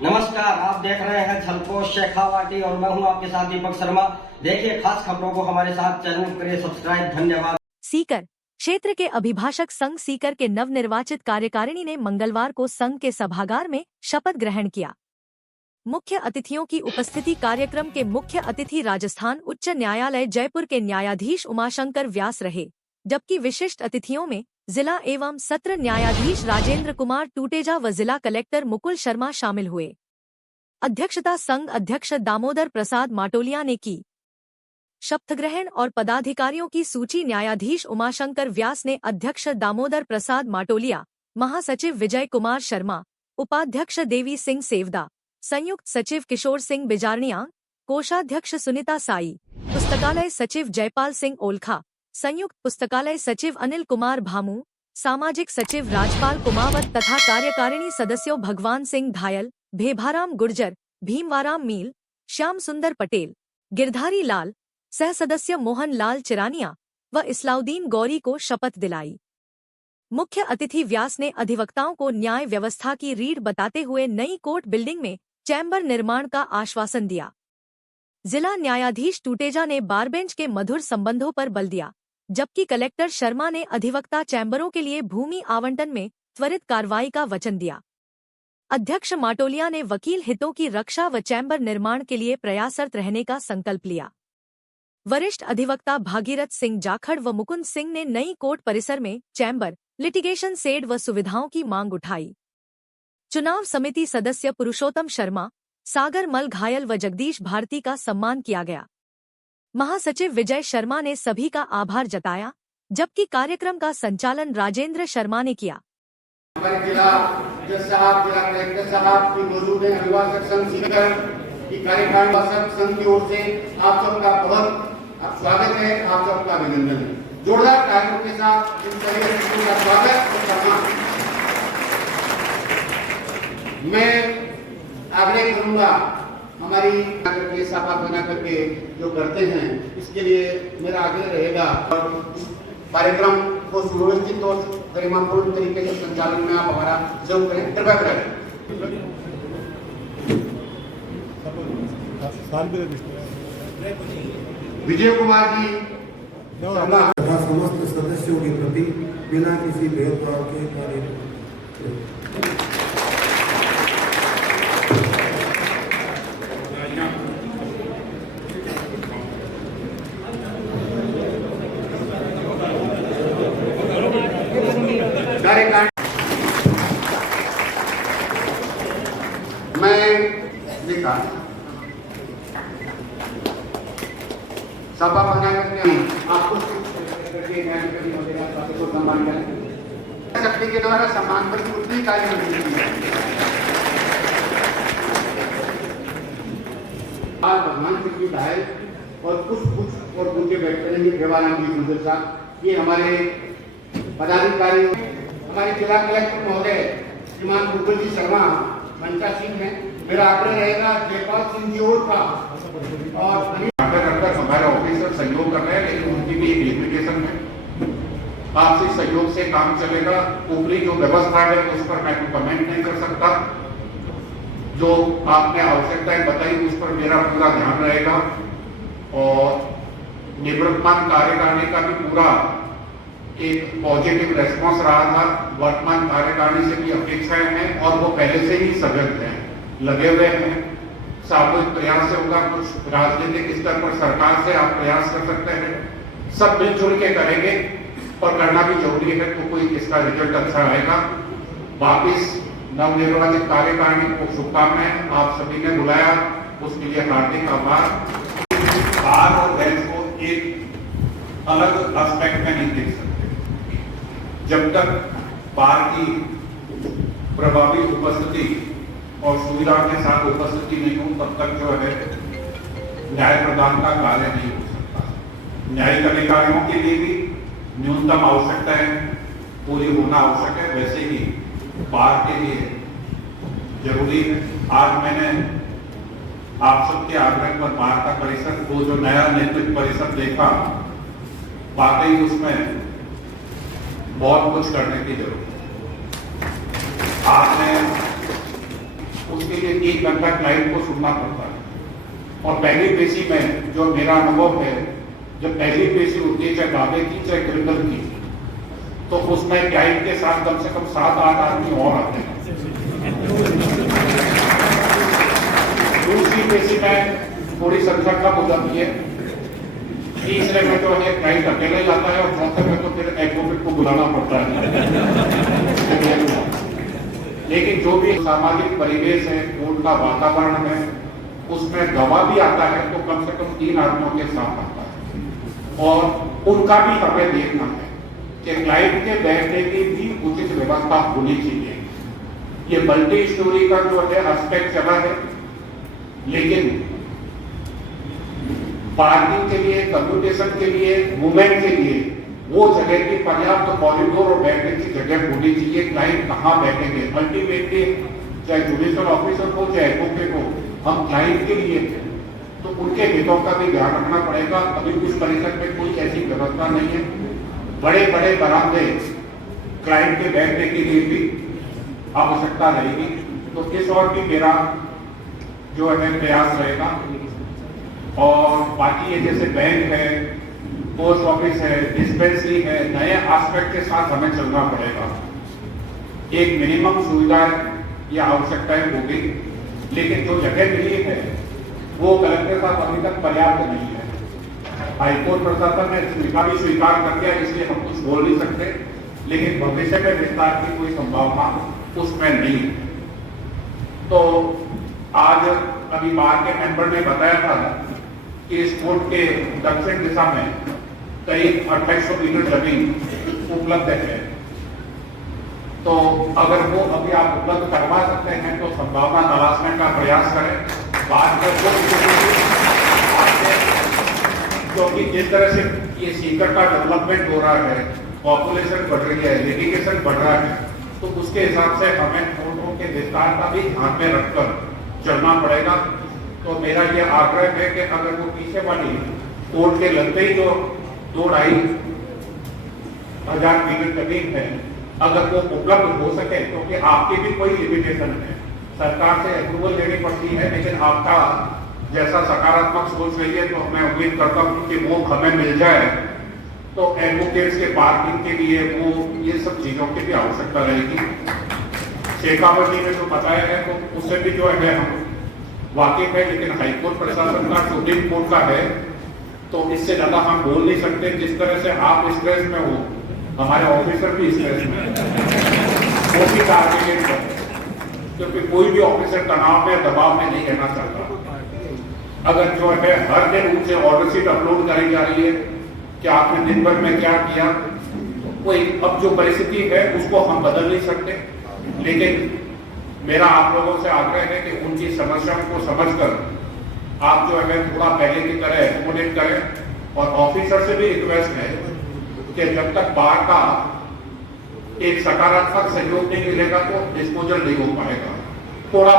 नमस्कार, आप देख रहे हैं झलकोश शेखावाटी और मैं हूं आपके साथ दीपक शर्मा। देखिए खास खबरों को हमारे साथ, चैनल करें सब्सक्राइब। धन्यवाद। सीकर क्षेत्र के अभिभाषक संघ सीकर के नवनिर्वाचित कार्यकारिणी ने मंगलवार को संघ के सभागार में शपथ ग्रहण किया। मुख्य अतिथियों की उपस्थिति कार्यक्रम के मुख्य अतिथि राजस्थान उच्च न्यायालय जयपुर के न्यायाधीश उमाशंकर व्यास रहे, जबकि विशिष्ट अतिथियों में जिला एवं सत्र न्यायाधीश राजेंद्र कुमार टूटेजा व जिला कलेक्टर मुकुल शर्मा शामिल हुए। अध्यक्षता संघ अध्यक्ष दामोदर प्रसाद माटोलिया ने की। शपथ ग्रहण और पदाधिकारियों की सूची न्यायाधीश उमाशंकर व्यास ने अध्यक्ष दामोदर प्रसाद माटोलिया, महासचिव विजय कुमार शर्मा, उपाध्यक्ष देवी सिंह सेवदा, संयुक्त सचिव किशोर सिंह बिजारनिया, कोषाध्यक्ष सुनीता साई, पुस्तकालय सचिव जयपाल सिंह ओलखा, संयुक्त पुस्तकालय सचिव अनिल कुमार भामू, सामाजिक सचिव राजपाल कुमावत तथा कार्यकारिणी सदस्यों भगवान सिंह घायल, भेभाराम गुर्जर, भीमवाराम मील, श्याम सुंदर पटेल, गिरधारी लाल, सह सदस्य मोहन लाल चिरानिया व इस्लाउद्दीन गौरी को शपथ दिलाई। मुख्य अतिथि व्यास ने अधिवक्ताओं को न्याय व्यवस्था की रीढ़ बताते हुए नई कोर्ट बिल्डिंग में चैम्बर निर्माण का आश्वासन दिया। जिला न्यायाधीश टूटेजा ने बारबेंच के मधुर संबंधों पर बल दिया, जबकि कलेक्टर शर्मा ने अधिवक्ता चैम्बरों के लिए भूमि आवंटन में त्वरित कार्रवाई का वचन दिया। अध्यक्ष माटोलिया ने वकील हितों की रक्षा व चैम्बर निर्माण के लिए प्रयासरत रहने का संकल्प लिया। वरिष्ठ अधिवक्ता भागीरथ सिंह जाखड़ व मुकुंद सिंह ने नई कोर्ट परिसर में चैम्बर, लिटिगेशन सेड व सुविधाओं की मांग उठाई। चुनाव समिति सदस्य पुरुषोत्तम शर्मा, सागर मल घायल व जगदीश भारती का सम्मान किया गया। महासचिव विजय शर्मा ने सभी का आभार जताया, जबकि कार्यक्रम का संचालन राजेंद्र शर्मा ने किया। हमारे जिला जज साहब, जिला कलेक्टर साहब की मौजूद है, अभिभाषक संघ सीकर की कार्यकारिणी संघ की ओर से आप सबका बहुत स्वागत है, आप सबका अभिनंदन है। जोरदार तालियों के साथ इन सभी अतिथियों का स्वागत और सम्मान। मैं आग्रह करूंगा, हमारी करके साफा बना करके जो करते हैं, इसके लिए मेरा आग्रह रहेगा कार्यक्रम को सुव्यवस्थित और गरिमापूर्ण तरीके से संचालन में आप हमारा सहयोग करें, कृपया करें। विजय कुमार जी तथा समस्त सदस्यों के प्रति बिना किसी भेदभाव के कार्य मैं देखा सभा बना करके आपको सम्मान करें। शक्ति के द्वारा सम्मान पर कुछ भी कार्य नहीं किया। आज भगवान सिंह जी विधायक और कुछ और उनके बैठते रहेंगे भेवाराम जी गुर्जर साहब, ये हमारे पदाधिकारी, हमारे जिला कलेक्टर महोदय श्रीमान मुकुल जी शर्मा, मंचा सिंह है। मेरा आग्रह रहेगा जयपाल सिंह जी और का और हमारे ऑफिसर सहयोग कर रहे हैं, लेकिन उनकी भी एक लिमिटेशन है। आपसी सहयोग से काम चलेगा। ऊपरी जो व्यवस्था है उस पर मैं कमेंट नहीं कर सकता। जो आपने आवश्यकताएं बताई उस पर मेरा पूरा ध्यान रहेगा और निवर्तमान कार्यकारिणी का भी पूरा एक पॉजिटिव रेस्पॉन्स रहा था। वर्तमान कार्यकारिणी से भी अपेक्षाएं हैं और वो पहले से ही सजग हैं, लगे हुए हैं। सामूहिक प्रयास से होगा। कुछ राजनीतिक स्तर पर सरकार से आप प्रयास कर सकते हैं, सब मिलजुल के करेंगे और करना भी जरूरी है, तो कोई इसका रिजल्ट अच्छा आएगा। वापिस नवनिर्वाचित कार्यकारिणी को शुभकामनाएं। आप सभी ने बुलाया, उसके लिए हार्दिक आभार। बार और बेंच को एक अलग एस्पेक्ट में नहीं देख सकते। जब तक बार की प्रभावी उपस्थिति और सुविधा के साथ उपस्थिति नहीं हो, तब तक जो है न्याय प्रदान का कार्य नहीं हो सकता। न्यायिक अधिकारियों के लिए भी न्यूनतम आवश्यकताएं पूरी होना आवश्यक है, वैसे ही बार के लिए जरूरी है। आज मैंने आप सबके आग्रह पर बार का परिषद, वो जो नया नेतृत्व परिषद देखा, वाकई उसमें बहुत कुछ करने की जरूरत है। आपने उसके लिए 3 घंटा क्लाइंट को सुनना पड़ता है। और पहली पेशी में जो मेरा अनुभव है, जब पहली पेशी होती है चाहे दावे की चाहे क्रिमिनल की, तो उसमें क्लाइंट के साथ कम से कम 7-8 आदमी और आते हैं। दूसरी पेशी में थोड़ी संख्या कम हो जाती है। तीसरे में जो है क्लाइंट अकेला ही आता है और चौथे में तो फिर एडवोकेट को बुलाना पड़ता है। लेकिन जो भी सामाजिक परिवेश है, उनका वातावरण है, उसमें गवाह भी आता है तो कम से कम 3 आदमियों के साथ आता है। और उनका भी हमें देखना है कि क्लाइंट के बैठने की भी उचित व्यवस्था होनी चाहिए। ये मल्टी स्टोरी का जो है एस्पेक्ट चला है, लेकिन पार्किंग के लिए, कम्युनिकेशन के लिए, मूवमेंट के लिए वो जगह की पर्याप्त कॉरिडोर और बैठने की जगह होनी चाहिए। क्लाइंट कहाँ बैठेंगे? अल्टीमेटली चाहे जुडिशियल ऑफिसर हो चाहे एडवोकेट हो, हम क्लाइंट के लिए तो उनके हितों का भी ध्यान रखना पड़ेगा। अभी कुछ परिसर में कोई ऐसी व्यवस्था नहीं है। बड़े बड़े बरामदे क्लाइंट के बैठने के लिए भी आवश्यकता रहेगी। तो इस और भी मेरा जो है प्रयास रहेगा। और बाकी ये जैसे बैंक है, पोस्ट ऑफिस है, डिस्पेंसरी है, नए एस्पेक्ट के साथ हमें चलना पड़ेगा। एक मिनिमम सुविधा या आवश्यकताएं होगी, लेकिन जो जगह मिली है वो कलेक्टर साहब अभी तक पर्याप्त नहीं है। हाईकोर्ट प्रशासन ने स्वीकार कर दिया, इसलिए हम कुछ बोल नहीं सकते, लेकिन भविष्य में विस्तार की कोई संभावना उसमें नहीं। तो आज अभी बाहर के मेंबर ने बताया था कि इस कोर्ट के दक्षिण दिशा में करीब 2800 मीटर जमीन उपलब्ध है। तो अगर वो अभी आप उपलब्ध करवा सकते हैं तो संभावना तलाशने का प्रयास करें। बात क्योंकि जिस तरह से ये सीकर का डेवलपमेंट हो रहा है, पॉपुलेशन बढ़ रही है, लिटिगेशन बढ़ रहा है, तो उसके हिसाब से हमें कोर्टों के विस्तार का भी ध्यान में रखकर चलना पड़ेगा। तो मेरा ये आग्रह है कि अगर वो पीछे वाली कोर्ट के लगते ही जो 2-2.5 हजार मीटर जमीन है, अगर वो उपलब्ध हो सके, क्योंकि आपकी भी कोई लिमिटेशन है, सरकार से अप्रूवल लेनी पड़ती है, लेकिन आपका जैसा सकारात्मक सोच रही है तो मैं उम्मीद करता हूँ कि वो हमें मिल जाए तो एडवोकेट्स के पार्किंग के लिए वो ये सब चीजों की भी आवश्यकता रहेगी। शेखावटी में जो बताया है तो उससे भी जो है हम वाकिफ है, लेकिन हाईकोर्ट प्रशासन का, सुप्रीम कोर्ट का है, तो इससे ज्यादा हम बोल नहीं सकते। जिस तरह से आप स्ट्रेस में हो, हमारे ऑफिसर भी स्ट्रेस में वो भी टारगेटेड है, क्योंकि कोई भी ऑफिसर तनाव में, दबाव में नहीं रहना चाहता। अगर जो है हर दिन उनसे ऑर्डर शीट अपलोड कराई जा रही है कि आपने दिन भर में क्या किया, कोई अब जो परिस्थिति है उसको हम बदल नहीं सकते, लेकिन मेरा आप लोगों से आग्रह है कि उनकी समस्याओं को समझकर आप जो है थोड़ा पहले की तरह एक्सपोनेट करें। और ऑफिसर से भी रिक्वेस्ट है कि जब तक बाहर का एक सकारात्मक सहयोग नहीं मिलेगा तो डिस्पोजल नहीं हो पाएगा। थोड़ा